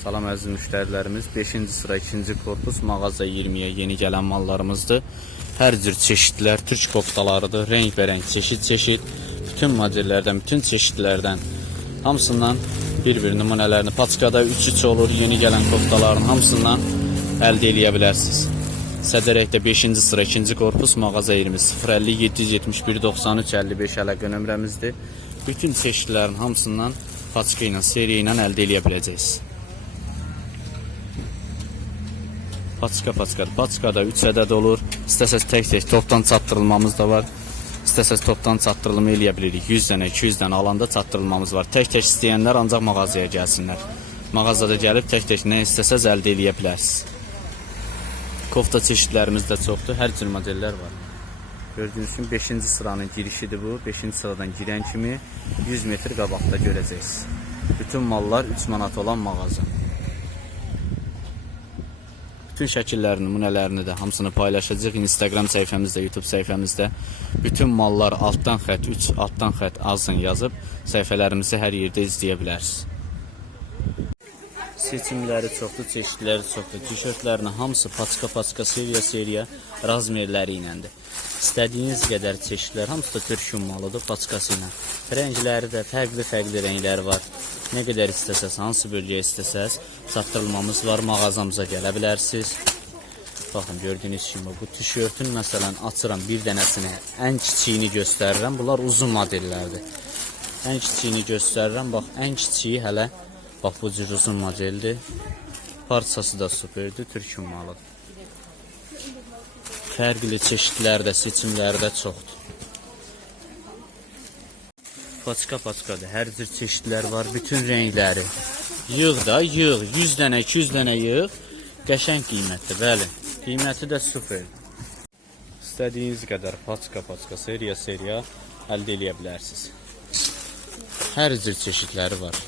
Salam əziz müştərilərimiz. 5-ci sıra 2-ci korpus mağaza 20-yə yeni gələn mallarımızdır. Hər cür çeşidlər türk koftalarıdır. Rəngbərəng, çeşid-çeşid, bütün modellərdən, bütün çeşidlərdən hamısından bir-bir nümunələrini paçkada 3-3 olur. Yeni gələn koftaların hamısından əldə edə bilərsiniz. Sədərəkdə 5-ci sıra 2-ci korpus mağaza 20 050 771 93 55 əlaqə nömrəmizdir. Bütün çeşidlərin hamısından paçka ilə, seriya ilə əldə edə biləcəksiniz. Paçka paçka. Paçkada 3 ədəd olur. İstəsəz tək-tək topdan çatdırılmamız da var. İstəsəz topdan çatdırılma eləyə bilirik. 100 dənə, 200 dənə alanda çatdırılmamız var. Tək-tək istəyənlər ancaq mağazaya gəlsinlər. Mağazada gəlib tək-tək nə istəsəz əldə edə bilərsiniz. Kofta çeşidlərimiz də çoxdur. Hər cür modellər var. Gördüyünüz kimi 5-ci sıranın girişidir bu. 5-ci sıradan girən kimi 100 metr qabaqda görəcəksiniz. Bütün mallar 3 manat olan mağaza. Bütün şəkillərin nümunələrini də hamısını paylaşacağıq Instagram səhifəmizdə, YouTube səhifəmizdə. Bütün mallar altdan xətt 3, altdan xətt azın yazıb səhifələrimizi hər yerdə izləyə bilərsiniz. Seçimləri çoxdur, çeşidləri çoxdur. Tişörtlərin hamısı paçka-paçka, seriya-seriya razmerləri iləndir. İstədiyiniz qədər çeşidlər hamısı da türkün malıdır, paçkası ilə. Rəngləri də fərqli-fərqli rənglər var. Nə qədər istəsəz, hansı bölgəyə istəsəz, çatdırılmamız var, mağazamıza gələ bilərsiniz. Baxın gördüyünüz kimi bu tişörtün məsələn açıram bir dənəsini, ən kiçiyini göstərirəm. Bunlar uzun modellərdir. Ən kiçiyini göstərirəm. Bax, ən kiçiyi hələ bax bu cür uzun modeldir. Parçası da superdir, türkün malıdır. Fərqli çeşidlərdə, seçimlərdə çoxdur. Paçka paçkadır. Hər cür çeşidlər var, bütün rəngləri. Yığ da, yığ. 100 dənə, 200 dənə yığ. Qəşəng qiymətdir, bəli. Qiyməti də super. İstədiyiniz qədər paçka paçka, seriya seriya əldə edə bilərsiniz. Hər cür çeşidləri var.